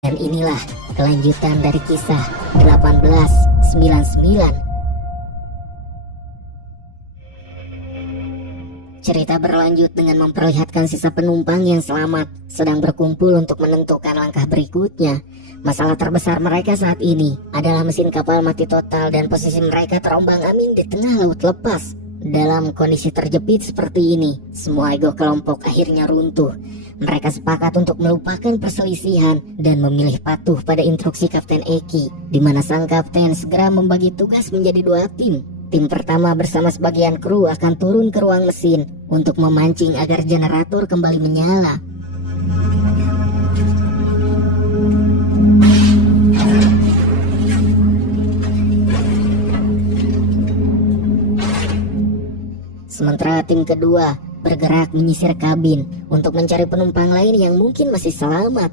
Dan inilah kelanjutan dari kisah 1899. Cerita berlanjut dengan memperlihatkan sisa penumpang yang selamat sedang berkumpul untuk menentukan langkah berikutnya. Masalah terbesar mereka saat ini adalah mesin kapal mati total dan posisi mereka terombang-ambing di tengah laut lepas. Dalam kondisi terjepit seperti ini, semua ego kelompok akhirnya runtuh. Mereka sepakat untuk melupakan perselisihan dan memilih patuh pada instruksi Kapten Eki, di mana sang kapten segera membagi tugas menjadi dua tim. Tim pertama bersama sebagian kru akan turun ke ruang mesin untuk memancing agar generator kembali menyala. Sementara tim kedua bergerak menyisir kabin untuk mencari penumpang lain yang mungkin masih selamat.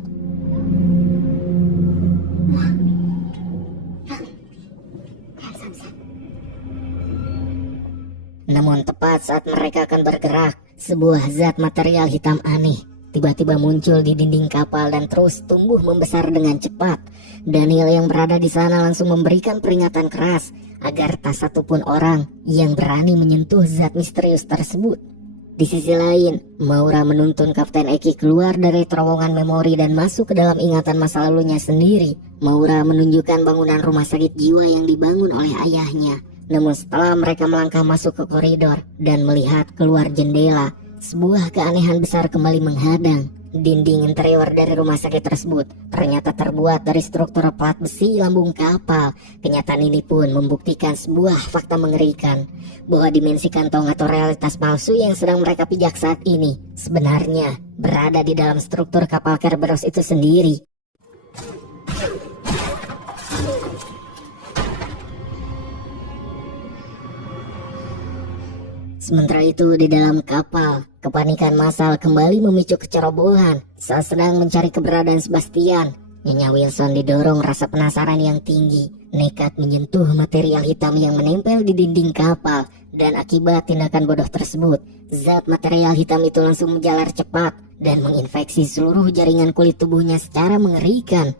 Namun tepat saat mereka akan bergerak, sebuah zat material hitam aneh tiba-tiba muncul di dinding kapal dan terus tumbuh membesar dengan cepat. Daniel yang berada di sana langsung memberikan peringatan keras agar tak satupun orang yang berani menyentuh zat misterius tersebut. Di sisi lain, Maura menuntun Kapten Eki keluar dari terowongan memori dan masuk ke dalam ingatan masa lalunya sendiri. Maura menunjukkan bangunan rumah sakit jiwa yang dibangun oleh ayahnya. Namun setelah mereka melangkah masuk ke koridor dan melihat keluar jendela, sebuah keanehan besar kembali menghadang. Dinding interior dari rumah sakit tersebut ternyata terbuat dari struktur plat besi lambung kapal. Kenyataan ini pun membuktikan sebuah fakta mengerikan, bahwa dimensi kantong atau realitas palsu yang sedang mereka pijak saat ini sebenarnya berada di dalam struktur kapal Kerberos itu sendiri. Sementara itu di dalam kapal, kepanikan massal kembali memicu kecerobohan. Saat sedang mencari keberadaan Sebastian, Nyonya Wilson didorong rasa penasaran yang tinggi, nekat menyentuh material hitam yang menempel di dinding kapal. Dan akibat tindakan bodoh tersebut, zat material hitam itu langsung menjalar cepat dan menginfeksi seluruh jaringan kulit tubuhnya secara mengerikan.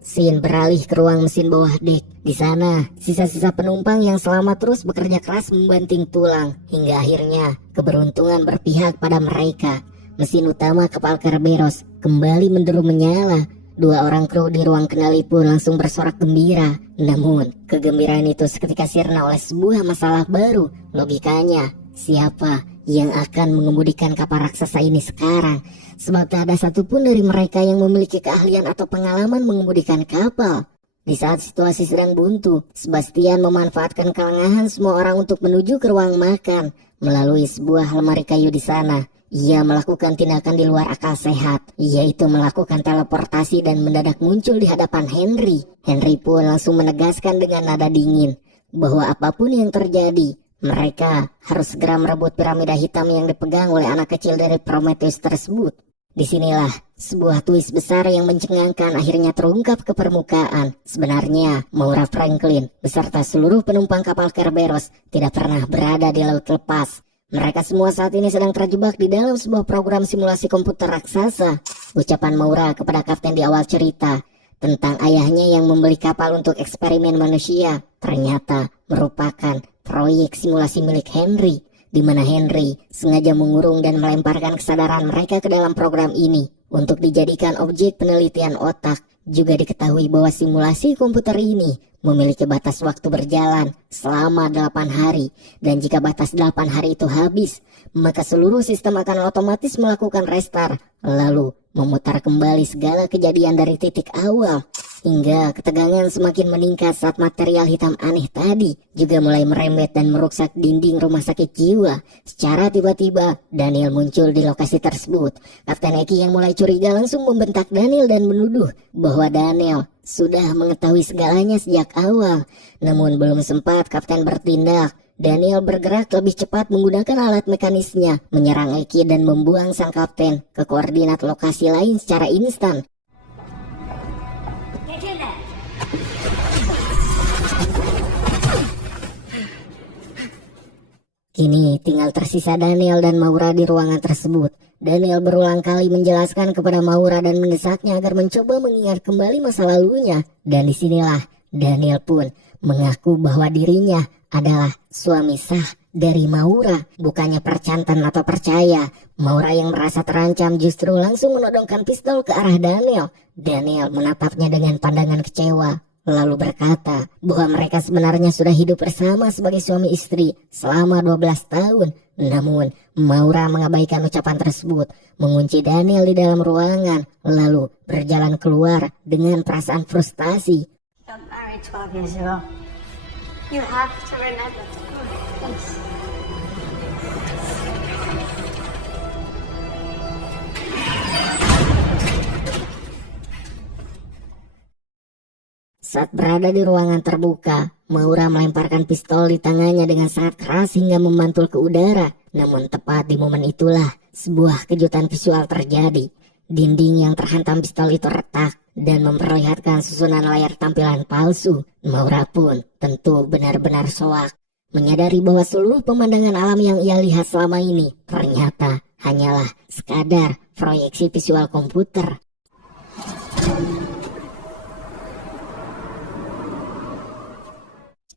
Scene beralih ke ruang mesin bawah dek. Di sana, sisa-sisa penumpang yang selamat terus bekerja keras membanting tulang, hingga akhirnya keberuntungan berpihak pada mereka. Mesin utama kapal Kerberos kembali menderu menyala. Dua orang kru di ruang kendali pun langsung bersorak gembira. Namun, kegembiraan itu seketika sirna oleh sebuah masalah baru. Logikanya, siapa yang akan mengemudikan kapal raksasa ini sekarang? Sebab tak ada satupun dari mereka yang memiliki keahlian atau pengalaman mengemudikan kapal. Di saat situasi sedang buntu, Sebastian memanfaatkan kelengahan semua orang untuk menuju ke ruang makan. Melalui sebuah lemari kayu di sana, ia melakukan tindakan di luar akal sehat, yaitu melakukan teleportasi dan mendadak muncul di hadapan Henry. Henry pun langsung menegaskan dengan nada dingin bahwa apapun yang terjadi, mereka harus segera merebut piramida hitam yang dipegang oleh anak kecil dari Prometheus tersebut. Disinilah sebuah twist besar yang mencengangkan akhirnya terungkap ke permukaan. Sebenarnya Maura Franklin beserta seluruh penumpang kapal Kerberos tidak pernah berada di laut lepas. Mereka semua saat ini sedang terjebak di dalam sebuah program simulasi komputer raksasa. Ucapan Maura kepada kapten di awal cerita tentang ayahnya yang membeli kapal untuk eksperimen manusia ternyata merupakan proyek simulasi milik Henry, di mana Henry sengaja mengurung dan melemparkan kesadaran mereka ke dalam program ini untuk dijadikan objek penelitian otak. Juga diketahui bahwa simulasi komputer ini memiliki batas waktu berjalan selama 8 hari, dan jika batas 8 hari itu habis, maka seluruh sistem akan otomatis melakukan restart, lalu memutar kembali segala kejadian dari titik awal. Hingga ketegangan semakin meningkat saat material hitam aneh tadi juga mulai merembet dan merusak dinding rumah sakit jiwa. Secara tiba-tiba, Daniel muncul di lokasi tersebut. Kapten Eki yang mulai curiga langsung membentak Daniel dan menuduh bahwa Daniel sudah mengetahui segalanya sejak awal. Namun belum sempat Kapten bertindak, Daniel bergerak lebih cepat menggunakan alat mekanisnya, menyerang Eki dan membuang sang kapten ke koordinat lokasi lain secara instan. Kini tinggal tersisa Daniel dan Maura di ruangan tersebut. Daniel berulang kali menjelaskan kepada Maura dan mendesaknya agar mencoba mengingat kembali masa lalunya. Dan disinilah Daniel pun mengaku bahwa dirinya adalah suami sah dari Maura. Bukannya percantan atau percaya, Maura yang merasa terancam justru langsung menodongkan pistol ke arah Daniel. Daniel menatapnya dengan pandangan kecewa, lalu berkata bahwa mereka sebenarnya sudah hidup bersama sebagai suami istri selama 12 tahun. Namun Maura mengabaikan ucapan tersebut, mengunci Daniel di dalam ruangan, lalu berjalan keluar dengan perasaan frustasi. Got married 12 years ago. You have to remember. Thanks. Saat berada di ruangan terbuka, Maura melemparkan pistol di tangannya dengan sangat keras hingga memantul ke udara. Namun tepat di momen itulah sebuah kejutan visual terjadi. Dinding yang terhantam pistol itu retak dan memperlihatkan susunan layar tampilan palsu. Maura pun tentu benar-benar soak, menyadari bahwa seluruh pemandangan alam yang ia lihat selama ini ternyata hanyalah sekadar proyeksi visual komputer.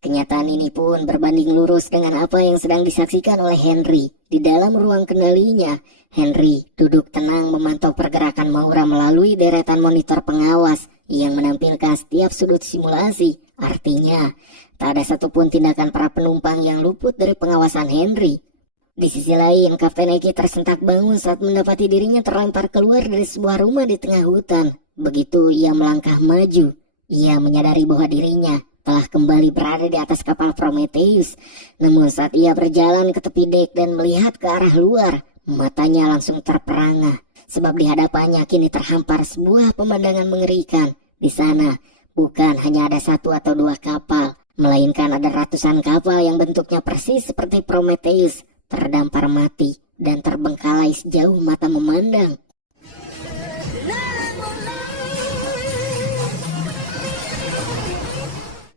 Kenyataan ini pun berbanding lurus dengan apa yang sedang disaksikan oleh Henry. Di dalam ruang kendalinya, Henry duduk tenang memantau pergerakan Maura melalui deretan monitor pengawas yang menampilkan setiap sudut simulasi. Artinya, tak ada satupun tindakan para penumpang yang luput dari pengawasan Henry. Di sisi lain, Kapten Eki tersentak bangun saat mendapati dirinya terlempar keluar dari sebuah rumah di tengah hutan. Begitu ia melangkah maju, ia menyadari bahwa dirinya telah kembali berada di atas kapal Prometheus. Namun saat ia berjalan ke tepi dek dan melihat ke arah luar, matanya langsung terperangah. Sebab di hadapannya kini terhampar sebuah pemandangan mengerikan. Di sana bukan hanya ada satu atau dua kapal, melainkan ada ratusan kapal yang bentuknya persis seperti Prometheus, terdampar mati dan terbengkalai sejauh mata memandang.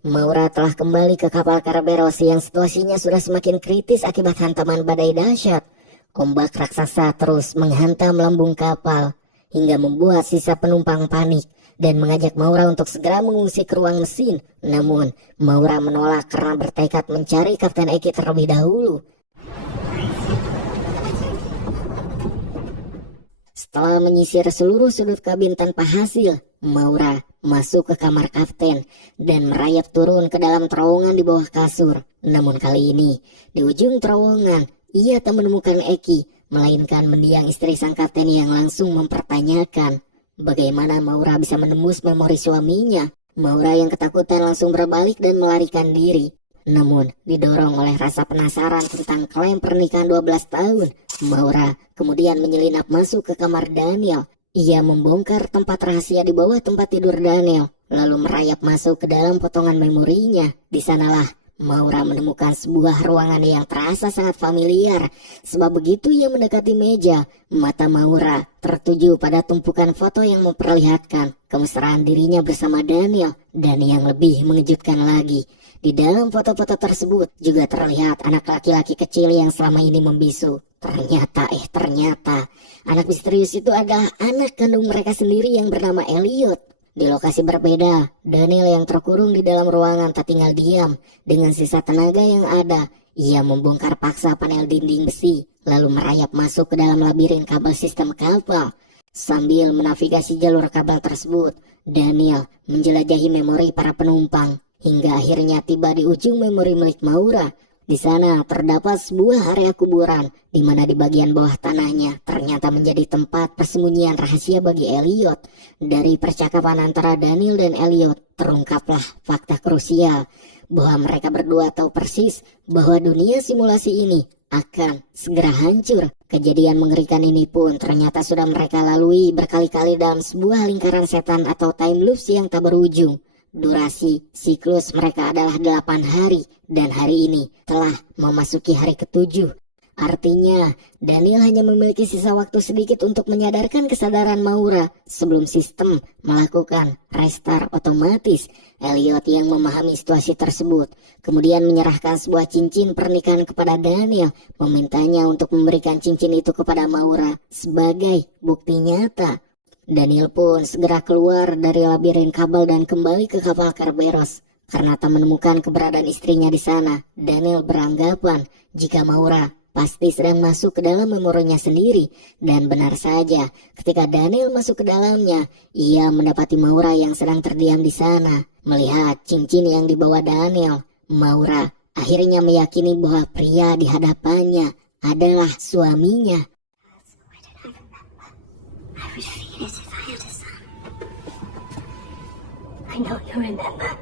Maura telah kembali ke kapal Kerberos yang situasinya sudah semakin kritis akibat hantaman badai dahsyat. Ombak raksasa terus menghantam lambung kapal hingga membuat sisa penumpang panik dan mengajak Maura untuk segera mengungsi ke ruang mesin. Namun Maura menolak karena bertekad mencari Kapten Eki terlebih dahulu. Setelah menyisir seluruh sudut kabin tanpa hasil, Maura masuk ke kamar kapten dan merayap turun ke dalam terowongan di bawah kasur. Namun kali ini, di ujung terowongan, ia tak menemukan Eki, melainkan mendiang istri sang kapten yang langsung mempertanyakan bagaimana Maura bisa menembus memori suaminya. Maura yang ketakutan langsung berbalik dan melarikan diri. Namun, didorong oleh rasa penasaran tentang klaim pernikahan 12 tahun, Maura kemudian menyelinap masuk ke kamar Daniel. Ia membongkar tempat rahasia di bawah tempat tidur Daniel, lalu merayap masuk ke dalam potongan memorinya. Di sanalah Maura menemukan sebuah ruangan yang terasa sangat familiar. Sebab begitu ia mendekati meja, mata Maura tertuju pada tumpukan foto yang memperlihatkan kemesraan dirinya bersama Daniel. Dan yang lebih mengejutkan lagi, di dalam foto-foto tersebut juga terlihat anak laki-laki kecil yang selama ini membisu. Ternyata anak misterius itu adalah anak kandung mereka sendiri yang bernama Elliot. Di lokasi berbeda, Daniel yang terkurung di dalam ruangan tak tinggal diam. Dengan sisa tenaga yang ada, ia membongkar paksa panel dinding besi, lalu merayap masuk ke dalam labirin kabel sistem kapal. Sambil menavigasi jalur kabel tersebut, Daniel menjelajahi memori para penumpang, hingga akhirnya tiba di ujung memori milik Maura. Di sana terdapat sebuah area kuburan, di mana di bagian bawah tanahnya ternyata menjadi tempat persembunyian rahasia bagi Elliot. Dari percakapan antara Daniel dan Elliot, terungkaplah fakta krusial bahwa mereka berdua tahu persis bahwa dunia simulasi ini akan segera hancur. Kejadian mengerikan ini pun ternyata sudah mereka lalui berkali-kali dalam sebuah lingkaran setan atau time loops yang tak berujung. Durasi siklus mereka adalah 8 hari, dan hari ini telah memasuki hari ke-7. Artinya, Daniel hanya memiliki sisa waktu sedikit untuk menyadarkan kesadaran Maura sebelum sistem melakukan restart otomatis. Elliot yang memahami situasi tersebut kemudian menyerahkan sebuah cincin pernikahan kepada Daniel, memintanya untuk memberikan cincin itu kepada Maura sebagai bukti nyata. Daniel pun segera keluar dari labirin kabel dan kembali ke kapal Kerberos. Karena tak menemukan keberadaan istrinya di sana, Daniel beranggapan jika Maura pasti sedang masuk ke dalam memorinya sendiri. Dan benar saja, ketika Daniel masuk ke dalamnya, ia mendapati Maura yang sedang terdiam di sana. Melihat cincin yang dibawa Daniel, Maura akhirnya meyakini bahwa pria di hadapannya adalah suaminya. I would feel it if I had a son. I know you remember.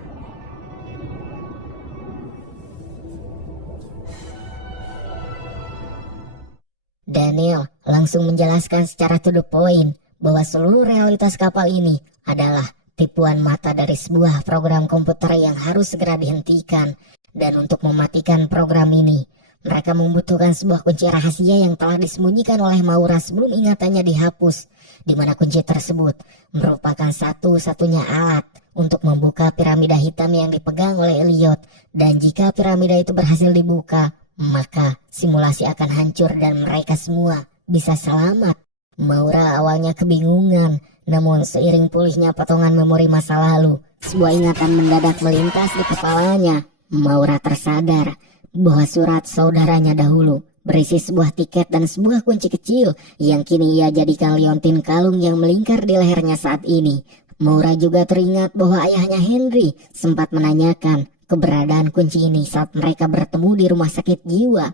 Daniel langsung menjelaskan secara to the point bahwa seluruh realitas kapal ini adalah tipuan mata dari sebuah program komputer yang harus segera dihentikan. Dan untuk mematikan program ini, mereka membutuhkan sebuah kunci rahasia yang telah disembunyikan oleh Maura sebelum ingatannya dihapus, di mana kunci tersebut merupakan satu-satunya alat untuk membuka piramida hitam yang dipegang oleh Elliot. Dan jika piramida itu berhasil dibuka, maka simulasi akan hancur dan mereka semua bisa selamat. Maura awalnya kebingungan, namun seiring pulihnya potongan memori masa lalu, sebuah ingatan mendadak melintas di kepalanya. Maura tersadar bahwa surat saudaranya dahulu berisi sebuah tiket dan sebuah kunci kecil yang kini ia jadikan liontin kalung yang melingkar di lehernya saat ini. Maura juga teringat bahwa ayahnya Henry sempat menanyakan keberadaan kunci ini saat mereka bertemu di rumah sakit jiwa.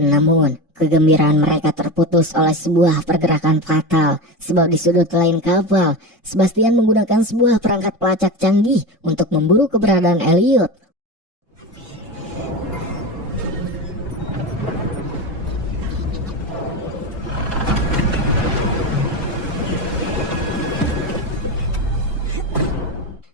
Namun, kegembiraan mereka terputus oleh sebuah pergerakan fatal, sebab di sudut lain kapal, Sebastian menggunakan sebuah perangkat pelacak canggih untuk memburu keberadaan Elliot.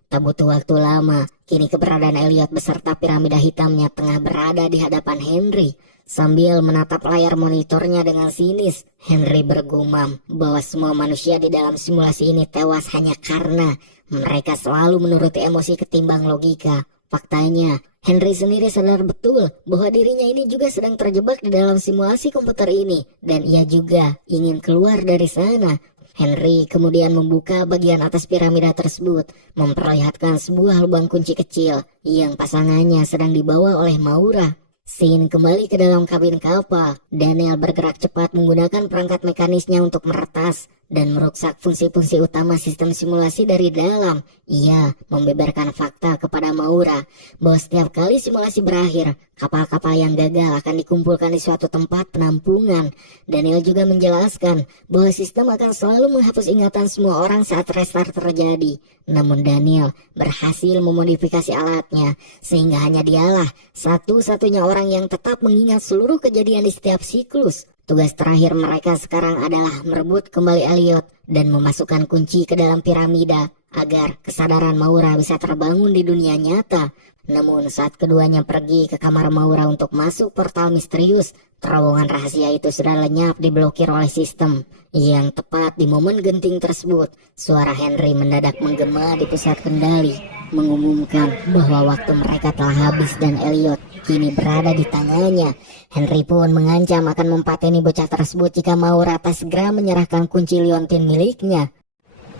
Tak butuh waktu lama, kini keberadaan Elliot beserta piramida hitamnya tengah berada di hadapan Henry. Sambil menatap layar monitornya dengan sinis, Henry bergumam bahwa semua manusia di dalam simulasi ini tewas hanya karena mereka selalu menuruti emosi ketimbang logika. Faktanya, Henry sendiri sadar betul bahwa dirinya ini juga sedang terjebak di dalam simulasi komputer ini, dan ia juga ingin keluar dari sana. Henry kemudian membuka bagian atas piramida tersebut, memperlihatkan sebuah lubang kunci kecil yang pasangannya sedang dibawa oleh Maura. Scene kembali ke dalam kabin kapal. Daniel bergerak cepat menggunakan perangkat mekanisnya untuk meretas dan merusak fungsi-fungsi utama sistem simulasi dari dalam. Ia membeberkan fakta kepada Maura bahwa setiap kali simulasi berakhir, kapal-kapal yang gagal akan dikumpulkan di suatu tempat penampungan. Daniel juga menjelaskan bahwa sistem akan selalu menghapus ingatan semua orang saat restart terjadi. Namun Daniel berhasil memodifikasi alatnya sehingga hanya dialah satu-satunya orang yang tetap mengingat seluruh kejadian di setiap siklus. Tugas terakhir mereka sekarang adalah merebut kembali Elliot dan memasukkan kunci ke dalam piramida agar kesadaran Maura bisa terbangun di dunia nyata. Namun saat keduanya pergi ke kamar Maura untuk masuk portal misterius, terowongan rahasia itu sudah lenyap diblokir oleh sistem. Yang tepat di momen genting tersebut, suara Henry mendadak menggema di pusat kendali, mengumumkan bahwa waktu mereka telah habis dan Elliot kini berada di tangannya. Henry pun mengancam akan mempateni bocah tersebut jika Maura tak segera menyerahkan kunci liontin miliknya.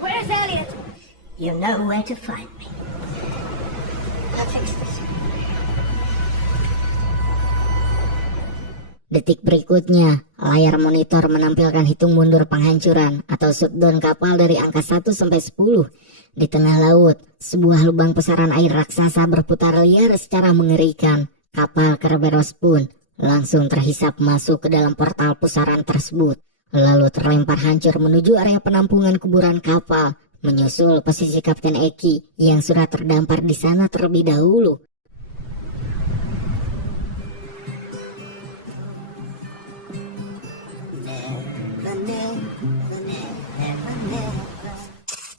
Where's Elliot? You know where to find me. I'll fix this. Detik berikutnya, layar monitor menampilkan hitung mundur penghancuran atau shutdown kapal dari angka 1 sampai 10. Di tengah laut, sebuah lubang pusaran air raksasa berputar liar secara mengerikan. Kapal Kerberos pun langsung terhisap masuk ke dalam portal pusaran tersebut, lalu terlempar hancur menuju area penampungan kuburan kapal, menyusul posisi Kapten Eki yang sudah terdampar di sana terlebih dahulu.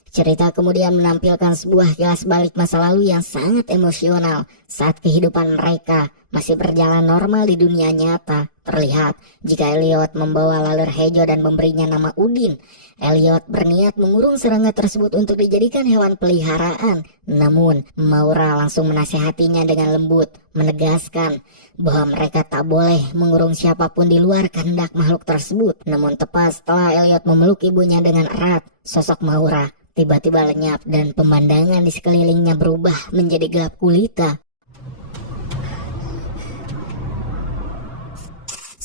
Cerita kemudian menampilkan sebuah kilas balik masa lalu yang sangat emosional saat kehidupan mereka masih berjalan normal di dunia nyata. Terlihat jika Elliot membawa laler hijau dan memberinya nama Udin. Elliot berniat mengurung serangga tersebut untuk dijadikan hewan peliharaan. Namun Maura langsung menasihatinya dengan lembut, menegaskan bahwa mereka tak boleh mengurung siapapun di luar kehendak makhluk tersebut. Namun tepat setelah Elliot memeluk ibunya dengan erat, sosok Maura tiba-tiba lenyap dan pemandangan di sekelilingnya berubah menjadi gelap gulita.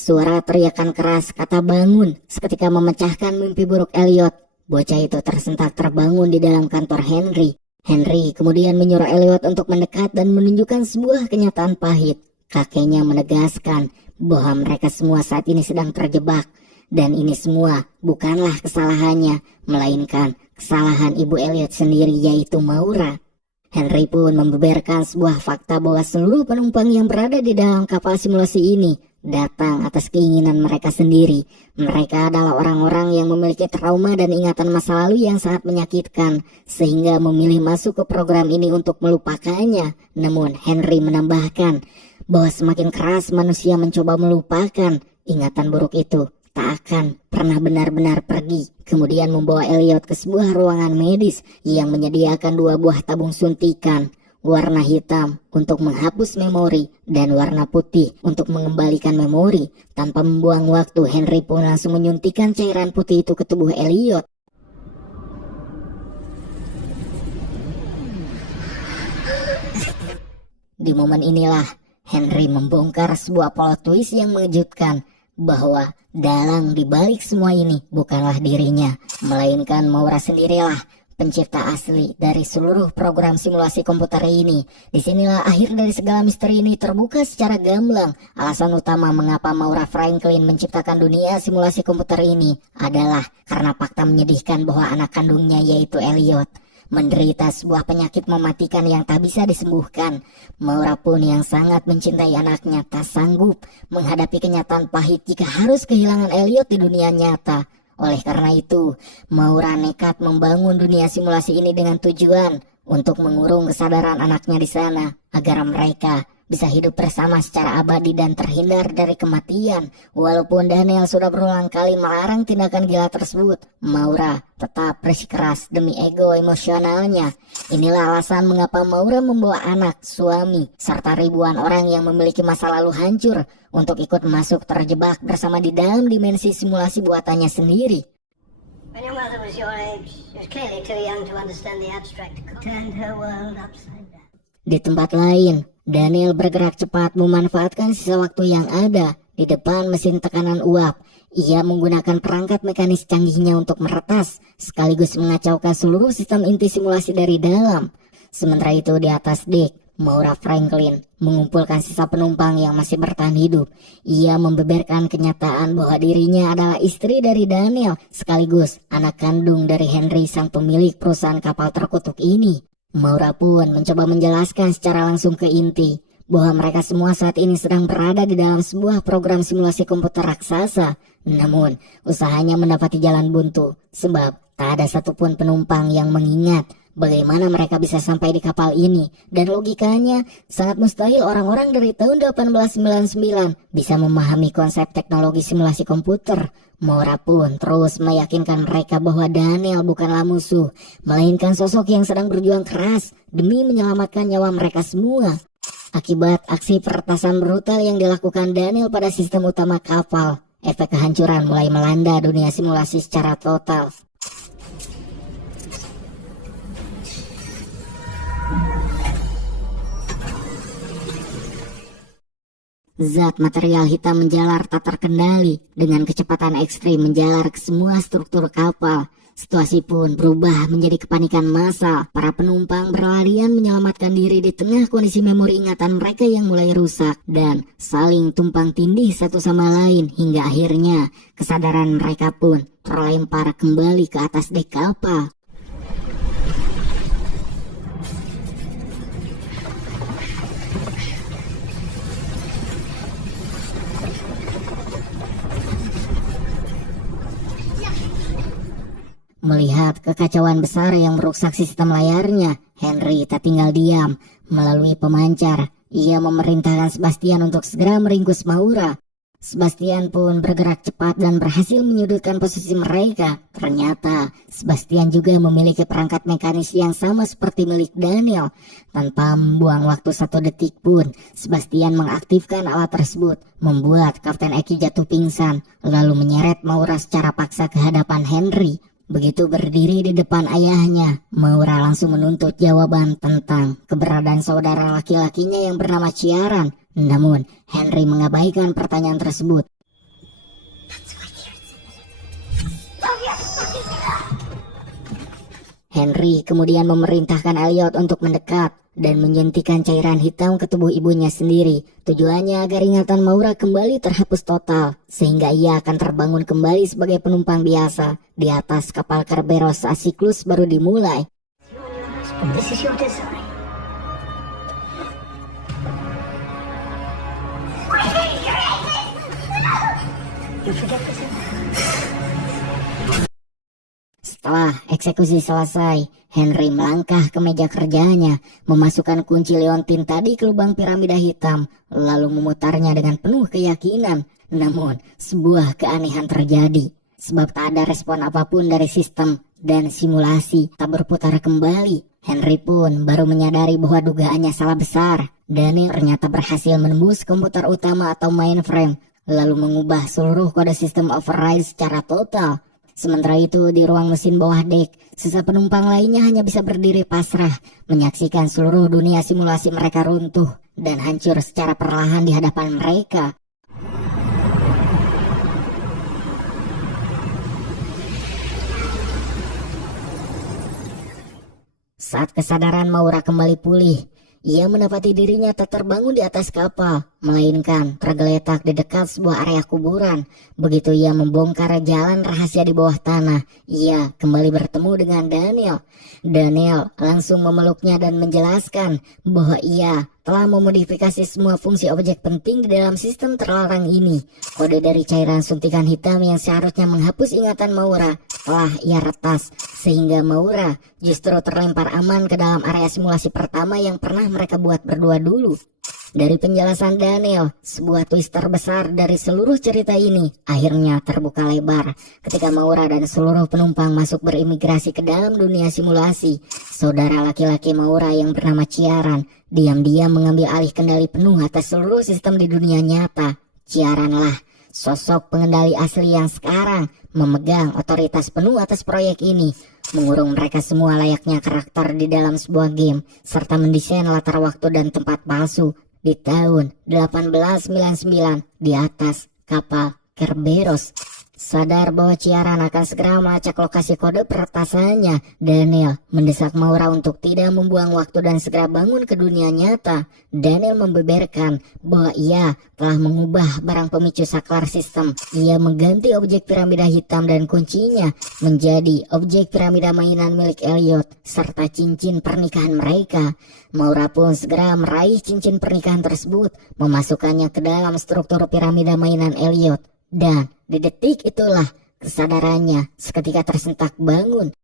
Suara teriakan keras kata bangun seketika memecahkan mimpi buruk Elliot. Bocah itu tersentak terbangun di dalam kantor Henry. Henry kemudian menyuruh Elliot untuk mendekat dan menunjukkan sebuah kenyataan pahit. Kakeknya menegaskan bahwa mereka semua saat ini sedang terjebak. Dan ini semua bukanlah kesalahannya, melainkan kesalahan ibu Elliot sendiri, yaitu Maura. Henry pun membeberkan sebuah fakta bahwa seluruh penumpang yang berada di dalam kapal simulasi ini datang atas keinginan mereka sendiri. Mereka adalah orang-orang yang memiliki trauma dan ingatan masa lalu yang sangat menyakitkan, sehingga memilih masuk ke program ini untuk melupakannya. Namun Henry menambahkan bahwa semakin keras manusia mencoba melupakan, ingatan buruk itu tak akan pernah benar-benar pergi. Kemudian membawa Elliot ke sebuah ruangan medis yang menyediakan 2 buah tabung suntikan, warna hitam untuk menghapus memori dan warna putih untuk mengembalikan memori. Tanpa membuang waktu, Henry pun langsung menyuntikkan cairan putih itu ke tubuh Elliot. Di momen inilah Henry membongkar sebuah plot twist yang mengejutkan, bahwa dalang dibalik semua ini bukanlah dirinya, melainkan Maura sendirilah pencipta asli dari seluruh program simulasi komputer ini. Disinilah akhir dari segala misteri ini terbuka secara gamblang. Alasan utama mengapa Maura Franklin menciptakan dunia simulasi komputer ini adalah karena fakta menyedihkan bahwa anak kandungnya, yaitu Elliot, menderita sebuah penyakit mematikan yang tak bisa disembuhkan. Maura pun yang sangat mencintai anaknya tak sanggup menghadapi kenyataan pahit jika harus kehilangan Elliot di dunia nyata. Oleh karena itu, Maura nekat membangun dunia simulasi ini dengan tujuan untuk mengurung kesadaran anaknya di sana, agar mereka bisa hidup bersama secara abadi dan terhindar dari kematian. Walaupun Daniel sudah berulang kali melarang tindakan gila tersebut, Maura tetap bersikeras demi ego emosionalnya. Inilah alasan mengapa Maura membawa anak, suami, serta ribuan orang yang memiliki masa lalu hancur untuk ikut masuk terjebak bersama di dalam dimensi simulasi buatannya sendiri. When your mother was your age, she was clearly too young to understand the abstract. Turned her world upside down. Di tempat lain, Daniel bergerak cepat memanfaatkan sisa waktu yang ada di depan mesin tekanan uap. Ia menggunakan perangkat mekanis canggihnya untuk meretas, sekaligus mengacaukan seluruh sistem inti simulasi dari dalam. Sementara itu di atas dek, Maura Franklin mengumpulkan sisa penumpang yang masih bertahan hidup. Ia membeberkan kenyataan bahwa dirinya adalah istri dari Daniel, sekaligus anak kandung dari Henry, sang pemilik perusahaan kapal terkutuk ini. Maura pun mencoba menjelaskan secara langsung ke inti bahwa mereka semua saat ini sedang berada di dalam sebuah program simulasi komputer raksasa. Namun, usahanya mendapati jalan buntu, sebab tak ada satupun penumpang yang mengingat bagaimana mereka bisa sampai di kapal ini. Dan logikanya, sangat mustahil orang-orang dari tahun 1899 bisa memahami konsep teknologi simulasi komputer. Maura pun terus meyakinkan mereka bahwa Daniel bukanlah musuh, melainkan sosok yang sedang berjuang keras demi menyelamatkan nyawa mereka semua. Akibat aksi peretasan brutal yang dilakukan Daniel pada sistem utama kapal, efek kehancuran mulai melanda dunia simulasi secara total. Zat material hitam menjalar tak terkendali dengan kecepatan ekstrim menjalar ke semua struktur kapal. Situasi pun berubah menjadi kepanikan massal. Para penumpang berlarian menyelamatkan diri di tengah kondisi memori ingatan mereka yang mulai rusak dan saling tumpang tindih satu sama lain, hingga akhirnya kesadaran mereka pun terlempar kembali ke atas dek kapal. Melihat kekacauan besar yang merusak sistem layarnya, Henry tak tinggal diam. Melalui pemancar, ia memerintahkan Sebastian untuk segera meringkus Maura. Sebastian pun bergerak cepat dan berhasil menyudutkan posisi mereka. Ternyata Sebastian juga memiliki perangkat mekanis yang sama seperti milik Daniel. Tanpa membuang waktu 1 detik pun, Sebastian mengaktifkan alat tersebut, membuat Kapten Eki jatuh pingsan, lalu menyeret Maura secara paksa ke hadapan Henry. Begitu berdiri di depan ayahnya, Maura langsung menuntut jawaban tentang keberadaan saudara laki-lakinya yang bernama Ciaran. Namun, Henry mengabaikan pertanyaan tersebut. Henry kemudian memerintahkan Elliot untuk mendekat dan menyuntikkan cairan hitam ke tubuh ibunya sendiri. Tujuannya agar ingatan Maura kembali terhapus total, sehingga ia akan terbangun kembali sebagai penumpang biasa di atas kapal Kerberos saat siklus baru dimulai. This is your design. You forget this. Setelah eksekusi selesai, Henry melangkah ke meja kerjanya, memasukkan kunci leontin tadi ke lubang piramida hitam, lalu memutarnya dengan penuh keyakinan. Namun, sebuah keanehan terjadi, sebab tak ada respon apapun dari sistem dan simulasi tak berputar kembali. Henry pun baru menyadari bahwa dugaannya salah besar. Daniel ternyata berhasil menembus komputer utama atau mainframe, lalu mengubah seluruh kode sistem override secara total. Sementara itu di ruang mesin bawah dek, sisa penumpang lainnya hanya bisa berdiri pasrah, menyaksikan seluruh dunia simulasi mereka runtuh dan hancur secara perlahan di hadapan mereka. Saat kesadaran Maura kembali pulih, ia mendapati dirinya tak terbangun di atas kapal, melainkan tergeletak di dekat sebuah area kuburan. Begitu ia membongkar jalan rahasia di bawah tanah, ia kembali bertemu dengan Daniel. Daniel langsung memeluknya dan menjelaskan bahwa ia telah memodifikasi semua fungsi objek penting di dalam sistem terlarang ini. Kode dari cairan suntikan hitam yang seharusnya menghapus ingatan Maura telah ia retas, sehingga Maura justru terlempar aman ke dalam area simulasi pertama yang pernah mereka buat berdua dulu. Dari penjelasan Daniel, sebuah twist terbesar dari seluruh cerita ini akhirnya terbuka lebar ketika Maura dan seluruh penumpang masuk berimigrasi ke dalam dunia simulasi. Saudara laki-laki Maura yang bernama Ciaran diam-diam mengambil alih kendali penuh atas seluruh sistem di dunia nyata. Ciaranlah sosok pengendali asli yang sekarang memegang otoritas penuh atas proyek ini, mengurung mereka semua layaknya karakter di dalam sebuah game, serta mendesain latar waktu dan tempat palsu di tahun 1899 di atas kapal Kerberos. Sadar bahwa Ciaran akan segera melacak lokasi kode peretasannya, Daniel mendesak Maura untuk tidak membuang waktu dan segera bangun ke dunia nyata. Daniel membeberkan bahwa ia telah mengubah barang pemicu saklar sistem. Ia mengganti objek piramida hitam dan kuncinya menjadi objek piramida mainan milik Elliot serta cincin pernikahan mereka. Maura pun segera meraih cincin pernikahan tersebut, memasukkannya ke dalam struktur piramida mainan Elliot. Dan di detik itulah kesadarannya seketika tersentak bangun.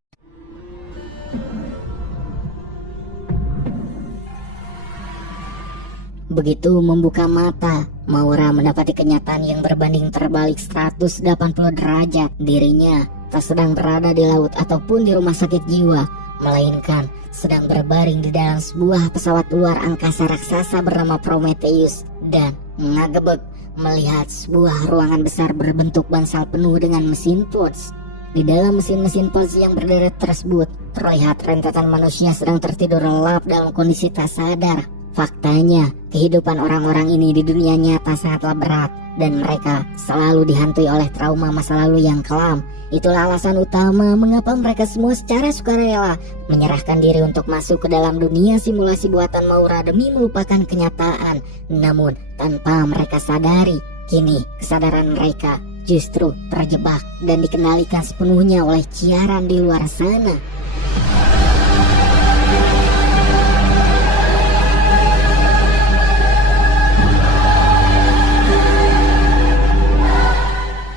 Begitu membuka mata, Maura mendapati kenyataan yang berbanding terbalik 180 derajat. Dirinya tak sedang berada di laut ataupun di rumah sakit jiwa, melainkan sedang berbaring di dalam sebuah pesawat luar angkasa raksasa bernama Prometheus, dan ngagebek melihat sebuah ruangan besar berbentuk bangsal penuh dengan mesin pods. Di dalam mesin-mesin pods yang berderet tersebut terlihat rentetan manusia sedang tertidur lelap dalam kondisi tak sadar. Faktanya, kehidupan orang-orang ini di dunia nyata sangatlah berat dan mereka selalu dihantui oleh trauma masa lalu yang kelam. Itulah alasan utama mengapa mereka semua secara sukarela menyerahkan diri untuk masuk ke dalam dunia simulasi buatan Maura demi melupakan kenyataan. Namun tanpa mereka sadari, kini kesadaran mereka justru terjebak dan dikendalikan sepenuhnya oleh Ciaran di luar sana.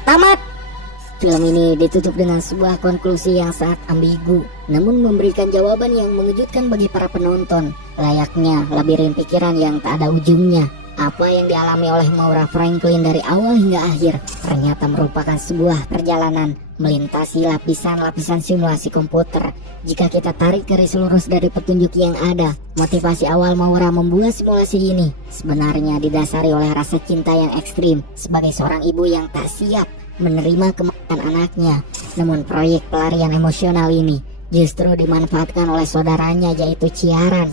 Tamat! Film ini ditutup dengan sebuah konklusi yang sangat ambigu, namun memberikan jawaban yang mengejutkan bagi para penonton, layaknya labirin pikiran yang tak ada ujungnya. Apa yang dialami oleh Maura Franklin dari awal hingga akhir ternyata merupakan sebuah perjalanan melintasi lapisan-lapisan simulasi komputer. Jika kita tarik garis lurus dari petunjuk yang ada, motivasi awal Maura membuat simulasi ini sebenarnya didasari oleh rasa cinta yang ekstrim sebagai seorang ibu yang tak siap menerima kematian anaknya. Namun proyek pelarian emosional ini justru dimanfaatkan oleh saudaranya yaitu Ciaran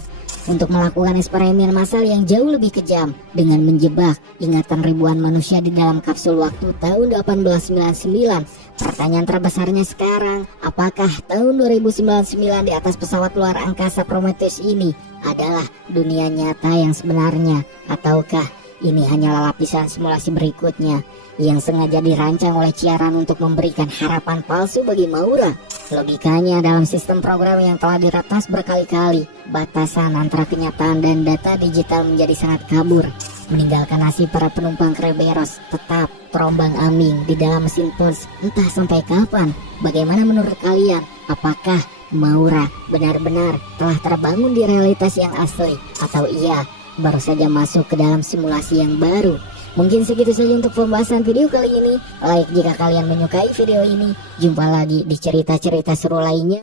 untuk melakukan eksperimen massal yang jauh lebih kejam dengan menjebak ingatan ribuan manusia di dalam kapsul waktu tahun 1899. Pertanyaan terbesarnya sekarang, apakah tahun 2099 di atas pesawat luar angkasa Prometheus ini adalah dunia nyata yang sebenarnya, ataukah ini hanyalah lapisan simulasi berikutnya yang sengaja dirancang oleh Ciaran untuk memberikan harapan palsu bagi Maura? Logikanya dalam sistem program yang telah diretas berkali-kali, batasan antara kenyataan dan data digital menjadi sangat kabur, meninggalkan nasib para penumpang Kerberos tetap terombang-ambing di dalam mesin pos entah sampai kapan. Bagaimana menurut kalian? Apakah Maura benar-benar telah terbangun di realitas yang asli, atau ia baru saja masuk ke dalam simulasi yang baru? Mungkin segitu saja untuk pembahasan video kali ini. Like jika kalian menyukai video ini. Jumpa lagi di cerita-cerita seru lainnya.